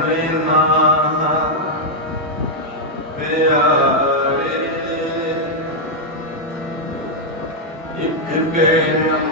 ਸੁਣੇ ਨਾ ਪਿਆਰੇ ਇੱਕ ਬੇਨਤੀ ਮੈਂ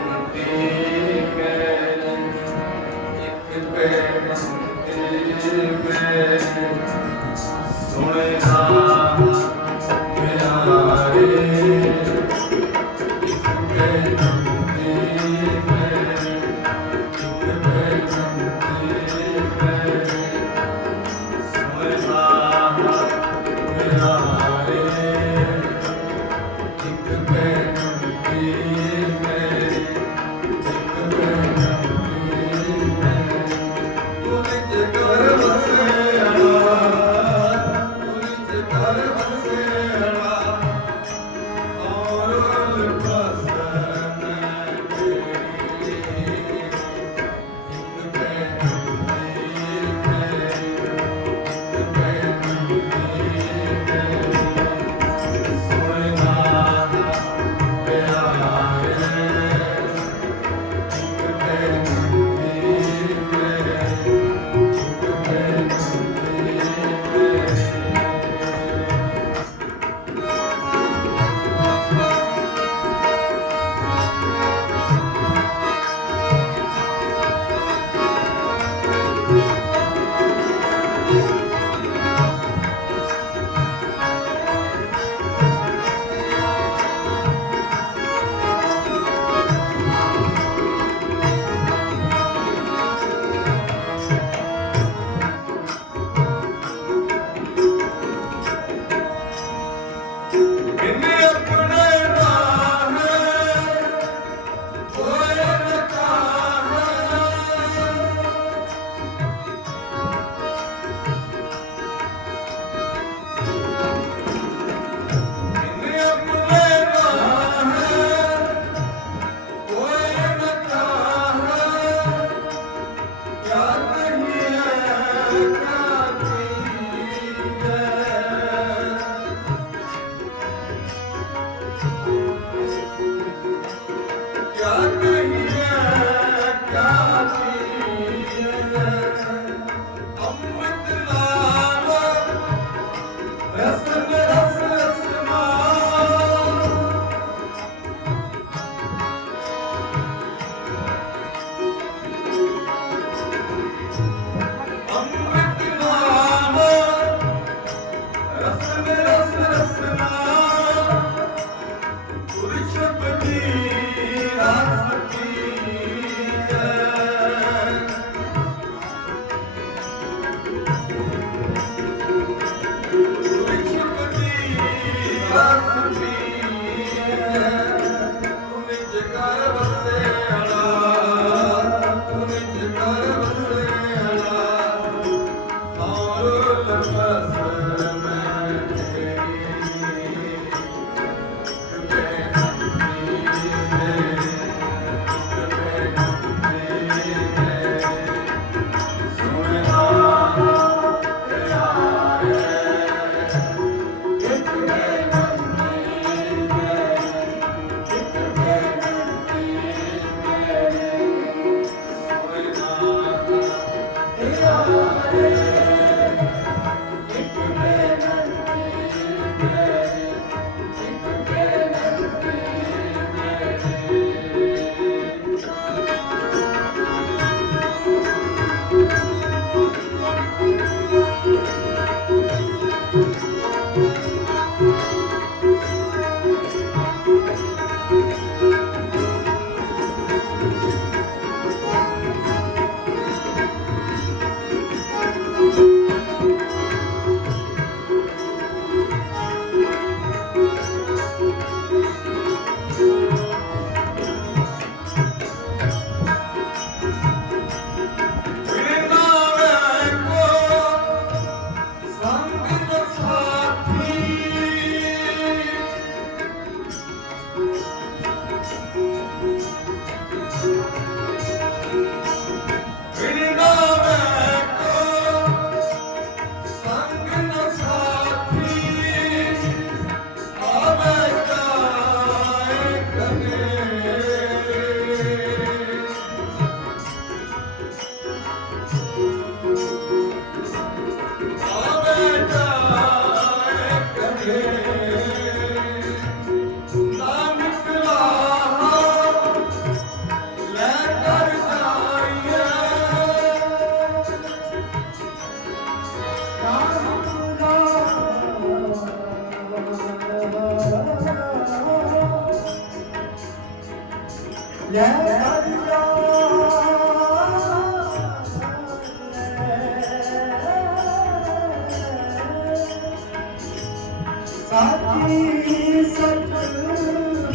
ਸਾਚੀ ਸਤ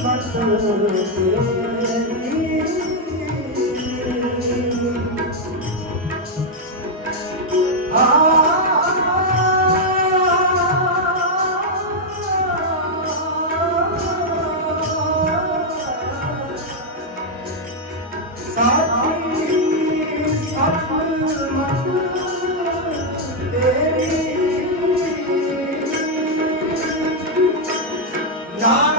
ਬਤ ਤੇ 나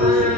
Christ.